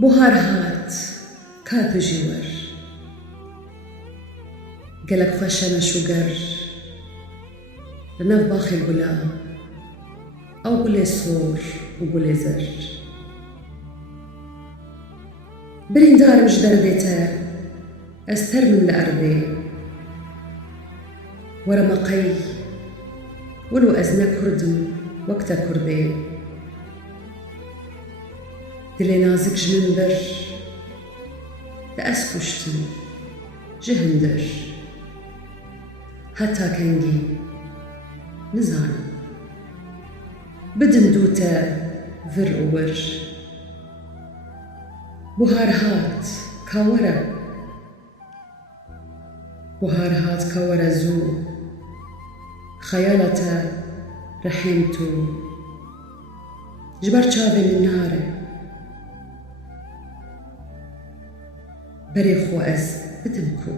بوهار هات كاتو جيور قالك خشنا شجر لناف باخي قلا أو قلي صور وقلي زر برين دار مش دربيته أستر من الأرضي ورا مقي ولو أزنا كردم وقتا كردي دلي نازك جمنبر لأسكشتم جهندر حتى كنجي نزانا بدم دوتا ذر أور بوهار هات كاورا بوهار هات كاورا زو خيالتا رحمتو جبر شافي من ناره بريخو أز بدمكو